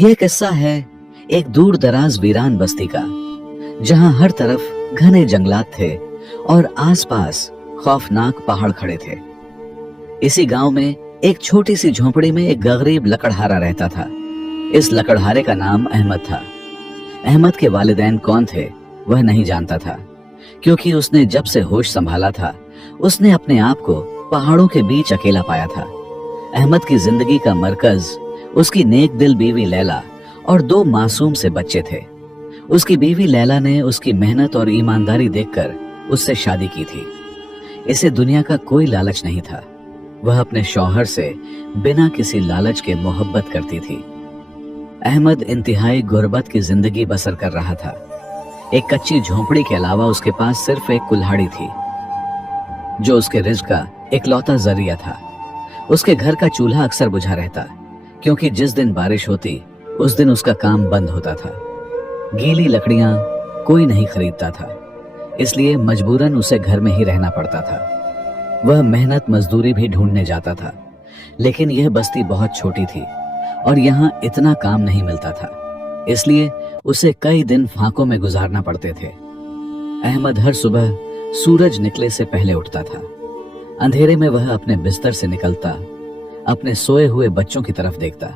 यह किस्सा है एक दूर दराज वीरान बस्ती का, जहां हर तरफ घने जंगलात थे और आसपास खौफनाक पहाड़ खड़े थे। इसी गांव में एक छोटी सी झोंपड़ी में एक गरीब लकड़हारा रहता था। इस लकड़हारे का नाम अहमद था। अहमद के वालिदैन कौन थे वह नहीं जानता था, क्योंकि उसने जब से होश संभाला था उसने अपने आप को पहाड़ों के बीच अकेला पाया था। अहमद की जिंदगी का मरकज उसकी नेक दिल बीवी लैला और 2 मासूम से बच्चे थे। उसकी बीवी लैला ने उसकी मेहनत और ईमानदारी देखकर उससे शादी की थी। इसे दुनिया का कोई लालच नहीं था। वह अपने शौहर से बिना किसी लालच के मोहब्बत करती थी। अहमद इंतहाई गुर्बत की जिंदगी बसर कर रहा था। एक कच्ची झोंपड़ी के अलावा उसके पास सिर्फ एक कुल्हाड़ी थी, जो उसके रिज्क का इकलौता जरिया था। उसके घर का चूल्हा अक्सर बुझा रहता, क्योंकि जिस दिन बारिश होती उस दिन उसका काम बंद होता था। गीली लकड़ियां कोई नहीं खरीदता था, इसलिए मजबूरन उसे घर में ही रहना पड़ता था। वह मेहनत मजदूरी भी ढूंढने जाता था, लेकिन यह बस्ती बहुत छोटी थी और यहाँ इतना काम नहीं मिलता था, इसलिए उसे कई दिन फांकों में गुजारना पड़ते थे। अहमद हर सुबह सूरज निकले से पहले उठता था। अंधेरे में वह अपने बिस्तर से निकलता, अपने सोए हुए बच्चों की तरफ देखता।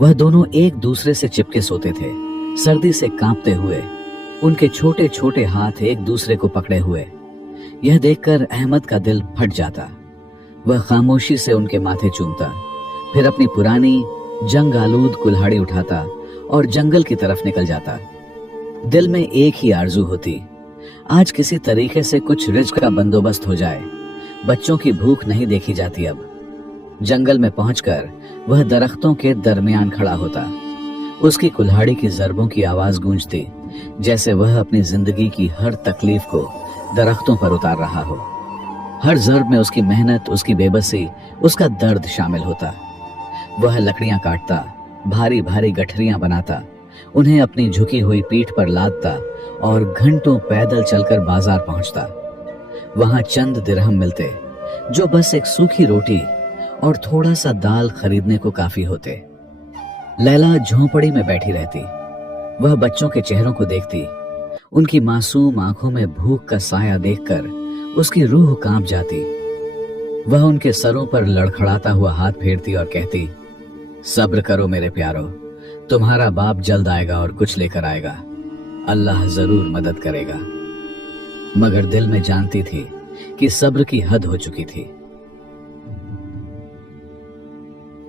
वह दोनों एक दूसरे से चिपके सोते थे, सर्दी से कांपते हुए, उनके छोटे छोटे हाथ एक दूसरे को पकड़े हुए। यह देखकर अहमद का दिल फट जाता। वह खामोशी से उनके माथे चूमता, फिर अपनी पुरानी जंग आलूद कुल्हाड़ी उठाता और जंगल की तरफ निकल जाता। दिल में एक ही आरजू होती, आज किसी तरीके से कुछ रिज्क का बंदोबस्त हो जाए। बच्चों की भूख नहीं देखी जाती अब। जंगल में पहुंचकर वह दरख्तों के दरमियान खड़ा होता। उसकी कुल्हाड़ी की जरबों की आवाज गूंजती, जैसे वह अपनी जिंदगी की हर तकलीफ को दरख्तों पर उतार रहा हो। हर जर्ब में उसकी मेहनत, उसकी बेबसी, उसका दर्द शामिल होता। वह लकड़ियां काटता, भारी भारी गठरियां बनाता, उन्हें अपनी झुकी हुई पीठ पर लादता और घंटों पैदल चलकर बाजार पहुंचता। वहां चंद दिरहम मिलते, जो बस एक सूखी रोटी और थोड़ा सा दाल खरीदने को काफी होते। लैला झोंपड़ी में बैठी रहती। वह बच्चों के चेहरों को देखती। उनकी मासूम आंखों में भूख का साया देखकर उसकी रूह कांप जाती। वह उनके सरों पर लड़खड़ाता हुआ हाथ फेरती और कहती, सब्र करो मेरे प्यारो, तुम्हारा बाप जल्द आएगा और कुछ लेकर आएगा। अल्लाह जरूर मदद करेगा। मगर दिल में जानती थी कि सब्र की हद हो चुकी थी।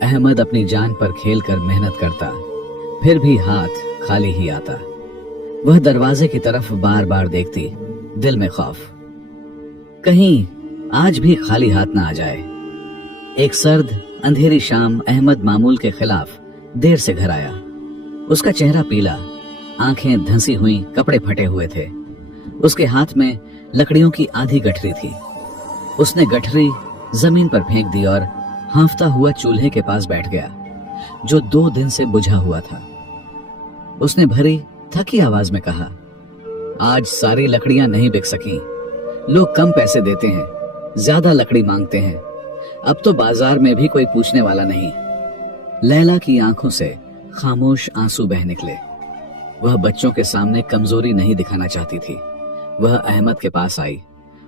अहमद अपनी जान पर खेलकर मेहनत करता, फिर भी हाथ खाली ही आता। वह दरवाजे की तरफ बार बार देखती, दिल में खौफ, कहीं आज भी खाली हाथ ना आ जाए। एक सर्द अंधेरी शाम अहमद मामूल के खिलाफ देर से घर आया। उसका चेहरा पीला, आंखें धंसी हुई, कपड़े फटे हुए थे। उसके हाथ में लकड़ियों की आधी गठरी थी। उसने गठरी जमीन पर फेंक दी और हांफता हुआ चूल्हे के पास बैठ गया, जो 2 दिन से बुझा हुआ था। उसने भरी थकी आवाज में कहा, आज सारी लकड़ियां नहीं बिक सकी। लोग कम पैसे देते हैं, ज्यादा लकड़ी मांगते हैं। अब तो बाजार में भी कोई पूछने वाला नहीं। लैला की आंखों से खामोश आंसू बह निकले। वह बच्चों के सामने कमजोरी नहीं दिखाना चाहती थी। वह अहमद के पास आई,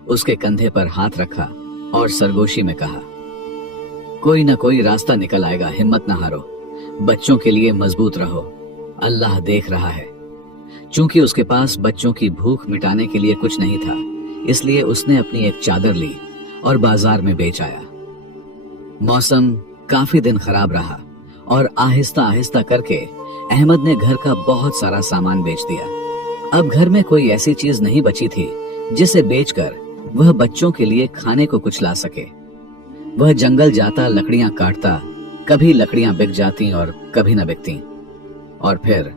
उसके कंधे पर हाथ रखा और सरगोशी में कहा, कोई ना कोई रास्ता निकल आएगा, हिम्मत ना हारो। बच्चों के लिए मजबूत रहो, अल्लाह देख रहा है। चूंकि उसके पास बच्चों की भूख मिटाने के लिए कुछ नहीं था, इसलिए उसने अपनी एक चादर ली और बाजार में बेच आया। मौसम काफी दिन खराब रहा और आहिस्ता आहिस्ता करके अहमद ने घर का बहुत सारा सामान बेच दिया। अब घर में कोई ऐसी चीज नहीं बची थी जिसे बेचकर वह बच्चों के लिए खाने को कुछ ला सके। वह जंगल जाता, लकड़ियां काटता, कभी लकड़ियां बिक जाती और कभी न बिकती, और फिर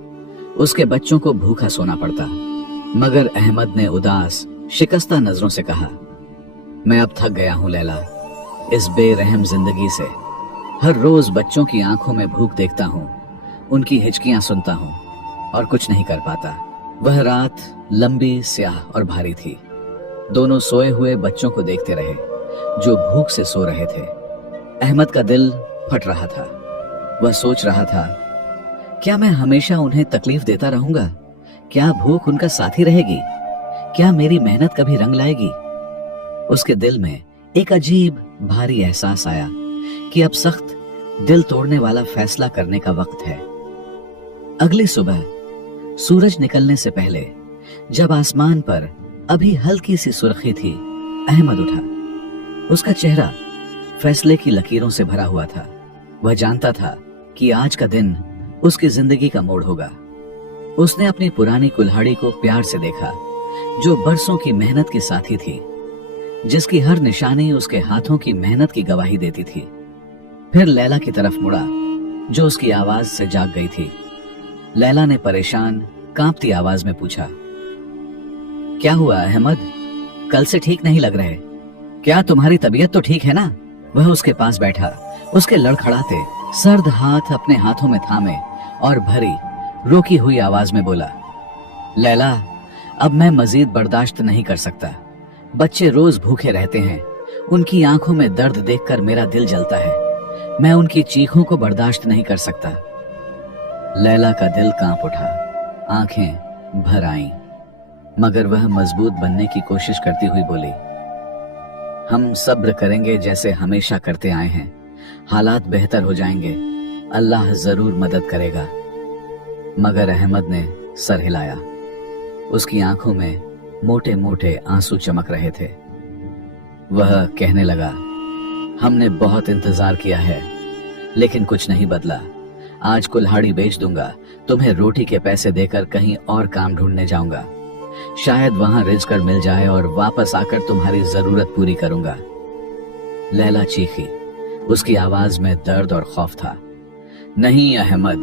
उसके बच्चों को भूखा सोना पड़ता। मगर अहमद ने उदास, शिकस्ता नजरों से कहा, मैं अब थक गया हूं लैला, इस बेरहम जिंदगी से। हर रोज बच्चों की आंखों में भूख देखता हूं, उनकी हिचकियां सुनता हूं और कुछ नहीं कर पाता। वह रात लंबी, स्याह और भारी थी। दोनों सोए हुए बच्चों को देखते रहे, जो भूख से सो रहे थे। अहमद का दिल फट रहा था। वह सोच रहा था क्या मैं हमेशा उन्हें तकलीफ देता रहूंगा? क्या भूख उनका साथी रहेगी? क्या मेरी मेहनत कभी रंग लाएगी? उसके दिल में एक अजीब भारी एहसास आया कि अब सख्त दिल तोड़ने वाला फैसला करने का वक्त है। अगली सुबह सूरज निकलने से पहले जब आसमान पर अभी हल्की सी सुर्खी थी, अहमद उठा। उसका चेहरा फैसले की लकीरों से भरा हुआ था। वह जानता था कि आज का दिन उसकी जिंदगी का मोड़ होगा। उसने अपनी पुरानी कुल्हाड़ी को प्यार से देखा, जो बरसों की मेहनत की साथी थी, जिसकी हर निशानी उसके हाथों की मेहनत की गवाही देती थी। फिर लैला की तरफ मुड़ा, जो उसकी आवाज से जाग गई थी। लैला ने परेशान, कांपती आवाज में पूछा, क्या हुआ अहमद? कल से ठीक नहीं लग रहे। क्या तुम्हारी तबीयत तो ठीक है ना? वह उसके पास बैठा, उसके लड़खड़ाते सर्द हाथ अपने हाथों में थामे और भरी रोकी हुई आवाज में बोला, लैला, अब मैं मजीद बर्दाश्त नहीं कर सकता। बच्चे रोज भूखे रहते हैं। उनकी आंखों में दर्द देखकर मेरा दिल जलता है। मैं उनकी चीखों को बर्दाश्त नहीं कर सकता। लैला का दिल कांप उठा, आंखें भर आईं, मगर वह मजबूत बनने की कोशिश करती हुई बोली, हम सब्र करेंगे जैसे हमेशा करते आए हैं। हालात बेहतर हो जाएंगे, अल्लाह जरूर मदद करेगा। मगर अहमद ने सर हिलाया। उसकी आंखों में मोटे मोटे आंसू चमक रहे थे। वह कहने लगा, हमने बहुत इंतजार किया है, लेकिन कुछ नहीं बदला। आज कुल्हाड़ी बेच दूंगा, तुम्हें रोटी के पैसे देकर कहीं और काम ढूंढने जाऊंगा। शायद वहां रिज़्क़ मिल जाए और वापस आकर तुम्हारी जरूरत पूरी करूंगा। लैला चीखी। उसकी आवाज में दर्द और खौफ था। नहीं अहमद,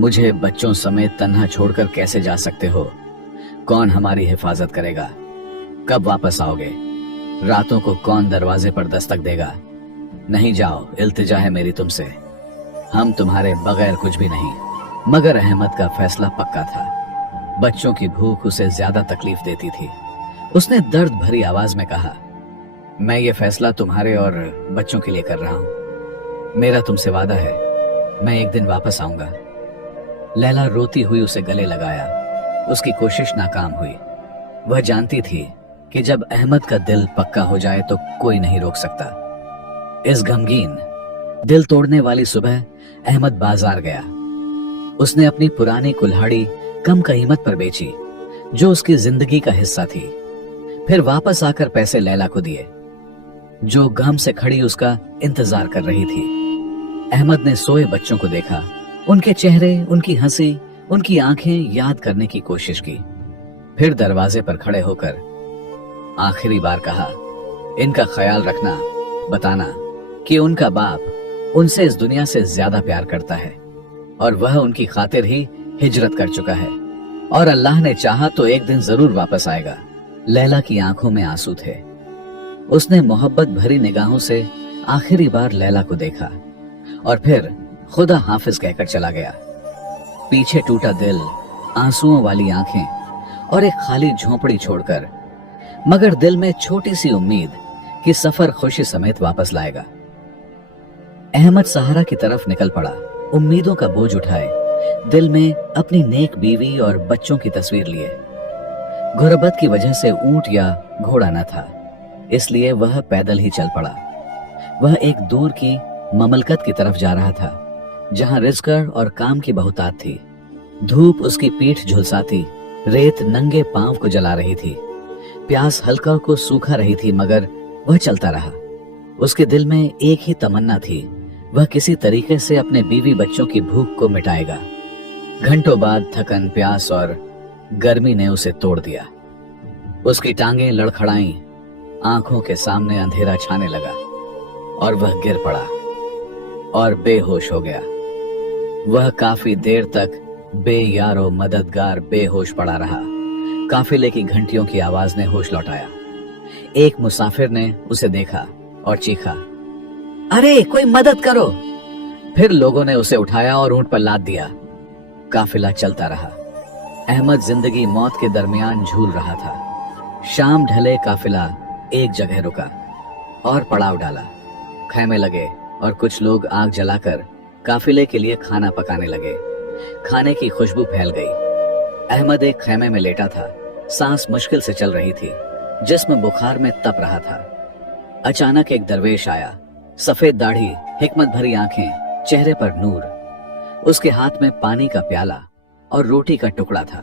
मुझे बच्चों समेत तन्हा छोड़कर कैसे जा सकते हो? कौन हमारी हिफाजत करेगा? कब वापस आओगे? रातों को कौन दरवाजे पर दस्तक देगा? नहीं जाओ, इल्तिजा है मेरी तुमसे। हम तुम्हारे बगैर कुछ भी नहीं। मगर अहमद का फैसला पक्का था। बच्चों की भूख उसे ज्यादा तकलीफ देती थी। उसने दर्द भरी आवाज में कहा, मैं ये फैसला तुम्हारे और बच्चों के लिए कर रहा हूं। मेरा तुमसे वादा है, मैं एक दिन वापस आऊंगा। लैला रोती हुई उसे गले लगाया। उसकी कोशिश नाकाम हुई। वह जानती थी कि जब अहमद का दिल पक्का हो जाए तो कोई नहीं रोक सकता। इस गमगीन, दिल तोड़ने वाली सुबह अहमद बाजार गया। उसने अपनी पुरानी कुल्हाड़ी कम कीमत पर बेची, जो उसकी जिंदगी का हिस्सा थी। फिर वापस आकर पैसे लैला को दिए, जो गम से खड़ी उसका इंतजार कर रही थी। अहमद ने सोए बच्चों को देखा, उनके चेहरे, उनकी हंसी, उनकी आंखें याद करने की कोशिश की। फिर दरवाजे पर खड़े होकर आखिरी बार कहा, इनका ख्याल रखना, बताना कि उनका बाप उनसे इस दुनिया से ज्यादा प्यार करता है और वह उनकी खातिर ही हिजरत कर चुका है और अल्लाह ने चाहा तो एक दिन जरूर वापस आएगा। लैला की आंखों में आंसू थे। उसने मोहब्बत भरी निगाहों से आखिरी बार लैला को देखा और फिर खुदा हाफिज कहकर चला गया। पीछे टूटा दिल, आंसुओं वाली आंखें और एक खाली झोंपड़ी छोड़कर, मगर दिल में छोटी सी उम्मीद कि सफर खुशी समेत वापस लाएगा। अहमद सहारा की तरफ निकल पड़ा, उम्मीदों का बोझ उठाए, दिल में अपनी नेक बीवी और बच्चों की तस्वीर लिए। गुर्बत की वजह से ऊंट या घोड़ा न था, इसलिए वह पैदल ही चल पड़ा। वह एक दूर की ममलकत की तरफ जा रहा था, जहां रिज़्क़ और काम की बहुतात थी। धूप उसकी पीठ झुलसाती, रेत नंगे पांव को जला रही थी। प्यास हल्का को सूखा रही थी, मगर वह चलता रहा। उसके दिल में एक ही तमन्ना थी, वह किसी तरीके से अपने बीवी बच्चों की भूख को मिटाएगा। घंटों बाद थकन, प्यास और गर्मी ने उसे तोड़ दिया। उसकी टांगें लड़खड़ाईं, आंखों के सामने अंधेरा छाने लगा और वह गिर पड़ा और बेहोश हो गया। वह काफी देर तक बेयारो मददगार बेहोश पड़ा रहा। काफिले की घंटियों की आवाज ने होश लौटाया। एक मुसाफिर ने उसे देखा और चीखा, अरे कोई मदद करो। फिर लोगों ने उसे उठाया और ऊंट पर लाद दिया। काफिला चलता रहा। अहमद जिंदगी मौत के दरमियान झूल रहा था। शाम ढले काफिला एक जगह रुका और पड़ाव डाला। खैमे लगे और कुछ लोग आग जलाकर काफिले के लिए खाना पकाने लगे। खाने की खुशबू फैल गई। अहमद एक खेमे में लेटा था, सांस मुश्किल से चल रही थी, जिस्म बुखार में तप रहा था। अचानक एक दरवेश आया, सफेद दाढ़ी, हिकमत भरी आंखें, चेहरे पर नूर। उसके हाथ में पानी का प्याला और रोटी का टुकड़ा था।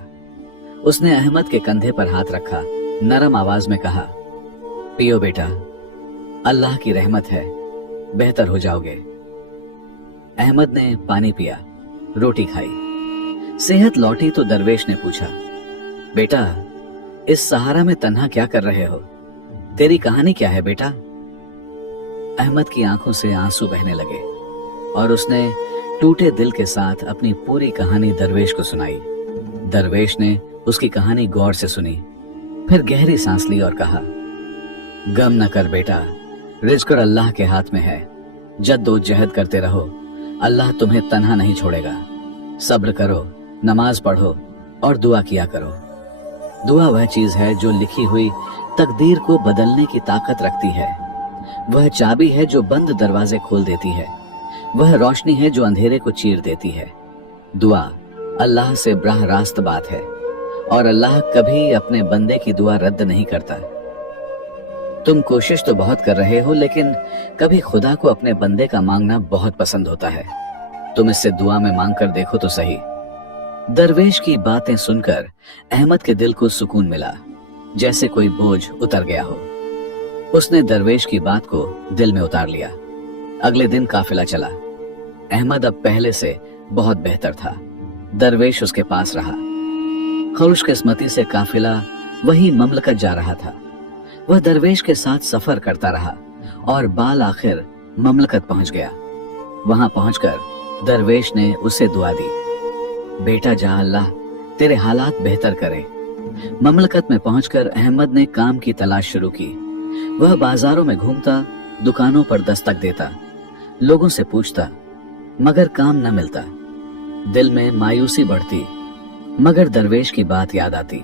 उसने अहमद के कंधे पर हाथ रखा, नरम आवाज में कहा, पियो बेटा, अल्लाह की रहमत है, बेहतर हो जाओगे। अहमद ने पानी पिया, रोटी खाई। सेहत लौटी तो दरवेश ने पूछा, बेटा, इस सहारा में तन्हा क्या कर रहे हो? तेरी कहानी क्या है बेटा? अहमद की आंखों से आंसू बहने लगे और उसने टूटे दिल के साथ अपनी पूरी कहानी दरवेश को सुनाई। दरवेश ने उसकी कहानी गौर से सुनी, फिर गहरी सांस ली और कहा, गम न कर बेटा, रिज़्क़ अल्लाह के हाथ में है। जद्दोजहद करते रहो, अल्लाह तुम्हें तन्हा नहीं छोड़ेगा। सब्र करो, नमाज पढ़ो और दुआ किया करो। दुआ वह चीज है जो लिखी हुई तकदीर को बदलने की ताकत रखती है। वह चाबी है जो बंद दरवाजे खोल देती है। वह रोशनी है जो अंधेरे को चीर देती है। दुआ अल्लाह से ब्राह रास्त बात है और अल्लाह कभी अपने बंदे की दुआ रद्द नहीं करता। तुम कोशिश तो बहुत कर रहे हो, लेकिन कभी खुदा को अपने बंदे का मांगना बहुत पसंद होता है। तुम इससे दुआ में मांग कर देखो तो सही। दरवेश की बातें सुनकर अहमद के दिल को सुकून मिला, जैसे कोई बोझ उतर गया हो। उसने दरवेश की बात को दिल में उतार लिया। अगले दिन काफिला चला। अहमद अब पहले से बहुत बेहतर था। दरवेश उसके पास रहा। खुशकिस्मती से काफिला वही ममलकत जा रहा था। वह दरवेश के साथ सफर करता रहा और बाल आखिर ममलकत पहुंच गया। वहां पहुंचकर दरवेश ने उसे दुआ दी, बेटा जा, अल्लाह तेरे हालात बेहतर करे। ममलकत में पहुंचकर अहमद ने काम की तलाश शुरू की। वह बाजारों में घूमता, दुकानों पर दस्तक देता, लोगों से पूछता, मगर काम न मिलता। दिल में मायूसी बढ़ती, मगर दरवेश की बात याद आती,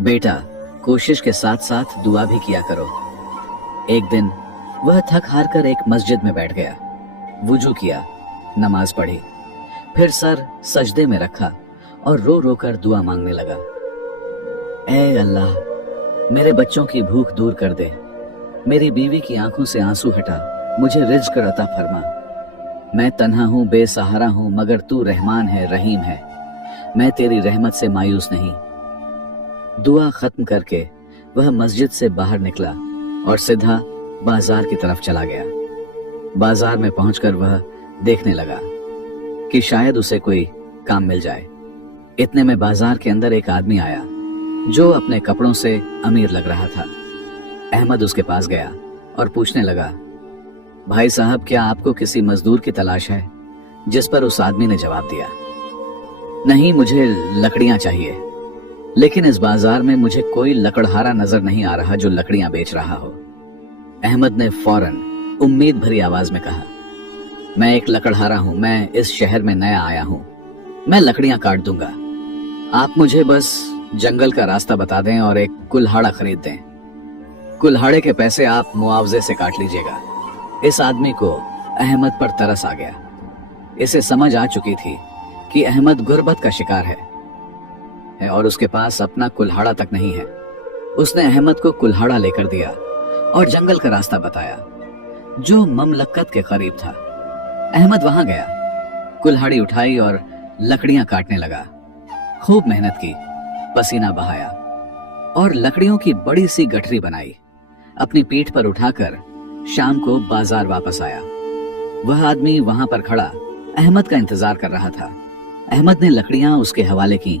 बेटा कोशिश के साथ साथ दुआ भी किया करो। एक दिन वह थक हार कर एक मस्जिद में बैठ गया। वुजू किया, नमाज पढ़ी, फिर सर सजदे में रखा और रो रो कर दुआ मांगने लगा। ऐ अल्लाह, मेरे बच्चों की भूख दूर कर दे, मेरी बीवी की आंखों से आंसू हटा, मुझे रिज़्क़ अता फरमा। मैं तन्हा हूं, बेसहारा हूं, मगर तू रहमान है, रहीम है। मैं तेरी रहमत से मायूस नहीं। दुआ खत्म करके वह मस्जिद से बाहर निकला और सीधा बाजार की तरफ चला गया। बाजार में पहुंचकर वह देखने लगा कि शायद उसे कोई काम मिल जाए। इतने में बाजार के अंदर एक आदमी आया जो अपने कपड़ों से अमीर लग रहा था। अहमद उसके पास गया और पूछने लगा, भाई साहब, क्या आपको किसी मजदूर की तलाश है? जिस पर उस आदमी ने जवाब दिया, नहीं, मुझे लकड़ियां चाहिए, लेकिन इस बाजार में मुझे कोई लकड़हारा नजर नहीं आ रहा जो लकड़ियां बेच रहा हो। अहमद ने फौरन उम्मीद भरी आवाज में कहा, मैं एक लकड़हारा हूं, मैं इस शहर में नया आया हूं, मैं लकड़ियां काट दूंगा। आप मुझे बस जंगल का रास्ता बता दें और एक कुल्हाड़ा खरीद दें। कुल्हाड़े के पैसे आप मुआवजे से काट लीजिएगा। इस आदमी को अहमद पर तरस आ गया। इसे समझ आ चुकी थी कि अहमद गुर्बत का शिकार है और उसके पास अपना कुल्हाड़ा तक नहीं है। उसने अहमद को कुल्हाड़ा लेकर दिया और जंगल का रास्ता बताया जो ममलकत के करीब था। अहमद वहां गया, कुल्हाड़ी उठाई और लकड़ियां काटने लगा। खूब मेहनत की, पसीना बहाया और लकड़ियों की बड़ी सी गठरी बनाई। अपनी पीठ पर उठाकर शाम को बाजार वापस आया। वह आदमी वहां पर खड़ा अहमद का इंतजार कर रहा था। अहमद ने लकड़ियां उसके हवाले की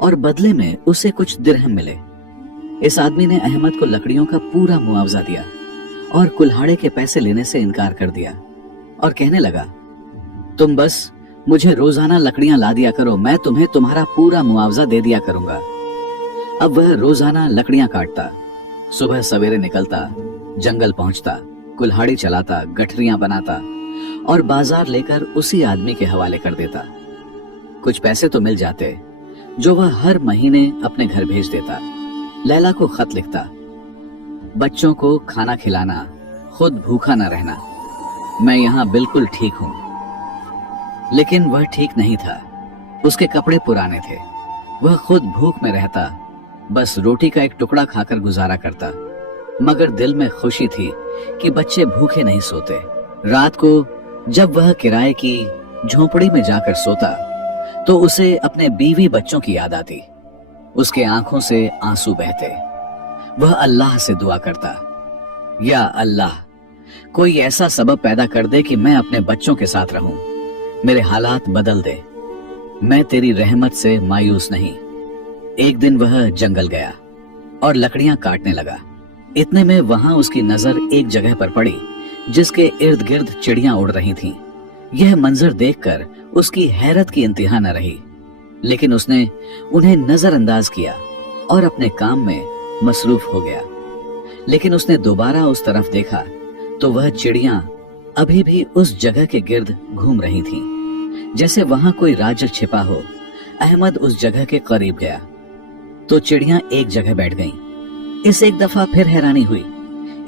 और बदले में उसे कुछ दिरहम मिले। इस आदमी ने अहमद को लकड़ियों का पूरा मुआवजा दिया और कुल्हाड़े के पैसे लेने से इनकार कर दिया और कहने लगा, तुम बस मुझे रोजाना लकड़ियां ला दिया करो, मैं तुम्हें तुम्हारा पूरा मुआवजा दे दिया करूंगा। अब वह रोजाना लकड़ियां काटता, सुबह सवेरे निकलता, जंगल पहुंचता, कुल्हाड़ी चलाता, गठरियां बनाता और बाजार लेकर उसी आदमी के हवाले कर देता। कुछ पैसे तो मिल जाते जो वह हर महीने अपने घर भेज देता। लैला को खत लिखता, बच्चों को खाना खिलाना, खुद भूखा न रहना, मैं यहां बिल्कुल ठीक हूं। लेकिन वह ठीक नहीं था। उसके कपड़े पुराने थे। वह खुद भूख में रहता, बस रोटी का एक टुकड़ा खाकर गुजारा करता, मगर दिल में खुशी थी कि बच्चे भूखे नहीं सोते। रात को जब वह किराए की झोपड़ी में जाकर सोता तो उसे अपने बीवी बच्चों की याद आती। उसके आंखों से आंसू बहते। वह अल्लाह से दुआ करता, या अल्लाह, कोई ऐसा सबब पैदा कर दे कि मैं अपने बच्चों के साथ रहूं, मेरे हालात बदल दे, मैं तेरी रहमत से मायूस नहीं। एक दिन वह जंगल गया और लकड़ियां काटने लगा। इतने में वहां उसकी नजर एक जगह पर पड़ी जिसके इर्द गिर्द चिड़ियां उड़ रही थीं। यह मंजर देखकर उसकी हैरत की इंतहा न रही, लेकिन उसने उन्हें नजरअंदाज किया और अपने काम में मसरूफ हो गया। लेकिन उसने दोबारा उस तरफ देखा तो वह चिड़ियां अभी भी उस जगह के गिर्द घूम रही थीं, जैसे वहां कोई राज छिपा हो। अहमद उस जगह के करीब गया तो चिड़ियां एक जगह बैठ गईं। इस एक दफा फिर हैरानी हुई।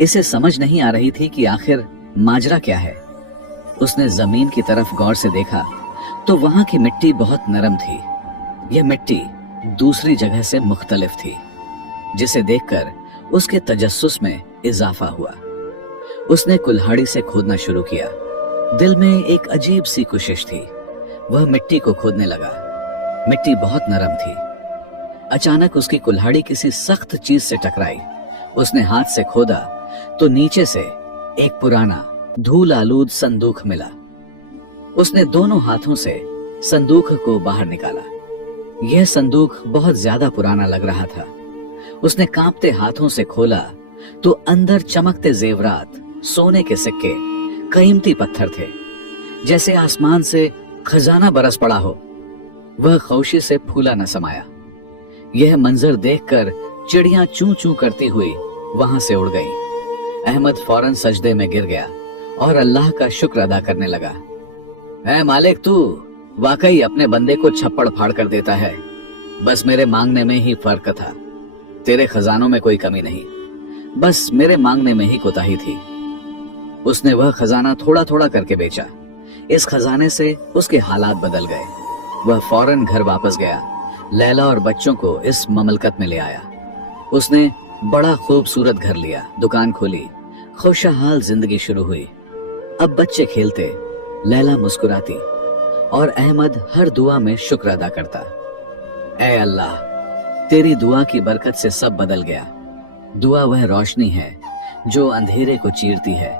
इसे समझ नहीं आ रही थी कि आखिर माजरा क्या है। उसने जमीन की तरफ गौर से देखा तो वहां की मिट्टी बहुत नरम थी। यह मिट्टी दूसरी जगह से मुख्तलिफ थी, जिसे देखकर उसके तजस्सुस में इजाफा हुआ। उसने कुल्हाड़ी से खोदना शुरू किया। दिल में एक अजीब सी कोशिश थी। वह मिट्टी को खोदने लगा। मिट्टी बहुत नरम थी। अचानक उसकी कुल्हाड़ी किसी सख्त चीज से टकराई। उसने हाथ से खोदा तो नीचे से एक पुराना धूल आलूद संदूक मिला। उसने दोनों हाथों से संदूक को बाहर निकाला। यह संदूक बहुत ज्यादा पुराना लग रहा था। उसने कांपते हाथों से खोला तो अंदर चमकते जेवरात, सोने के सिक्के, कीमती पत्थर थे, जैसे आसमान से खजाना बरस पड़ा हो। वह खौशी से फूला न समाया। यह मंजर देखकर चिड़ियां चूं चूं करती हुई वहां से उड़ गई। अहमद फौरन सजदे में गिर गया और अल्लाह का शुक्र अदा करने लगा। ऐ मालिक, तू वाकई अपने बंदे को छप्पड़ फाड़ कर देता है। बस मेरे मांगने में ही फर्क था। तेरे खजानों में कोई कमी नहीं, बस मेरे मांगने में ही कोताही थी। उसने वह खजाना थोड़ा थोड़ा करके बेचा। इस खजाने से उसके हालात बदल गए। वह फौरन घर वापस गया। लैला और बच्चों को इस ममलकत में ले आया। उसने बड़ा खूबसूरत घर लिया, दुकान खोली, खुशहाल जिंदगी शुरू हुई। अब बच्चे खेलते, लैला मुस्कुराती और अहमद हर दुआ में शुक्र अदा करता। ऐ अल्लाह, तेरी दुआ की बरकत से सब बदल गया। दुआ वह रोशनी है जो अंधेरे को चीरती है,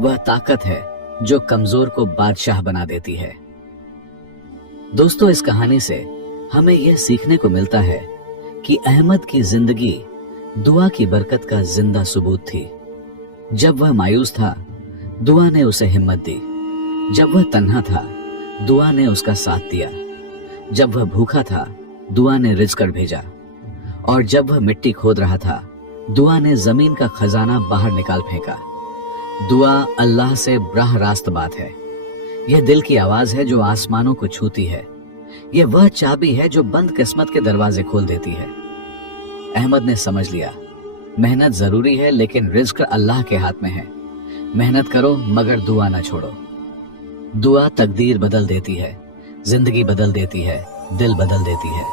वह ताकत है जो कमजोर को बादशाह बना देती है। दोस्तों, इस कहानी से हमें यह सीखने को मिलता है कि अहमद की जिंदगी दुआ की बरकत का जिंदा सबूत थी। जब वह मायूस था, दुआ ने उसे हिम्मत दी। जब वह तन्हा था, दुआ ने उसका साथ दिया। जब वह भूखा था, दुआ ने रिज़्क़ भेजा। और जब वह मिट्टी खोद रहा था, दुआ ने जमीन का खजाना बाहर निकाल फेंका। दुआ अल्लाह से राह रास्त बात है। यह दिल की आवाज है जो आसमानों को छूती है। यह वह चाबी है जो बंद किस्मत के दरवाजे खोल देती है। अहमद ने समझ लिया, मेहनत जरूरी है, लेकिन रिज़्क़ अल्लाह के हाथ में है। मेहनत करो मगर दुआ ना छोड़ो। दुआ तकदीर बदल देती है, जिंदगी बदल देती है, दिल बदल देती है।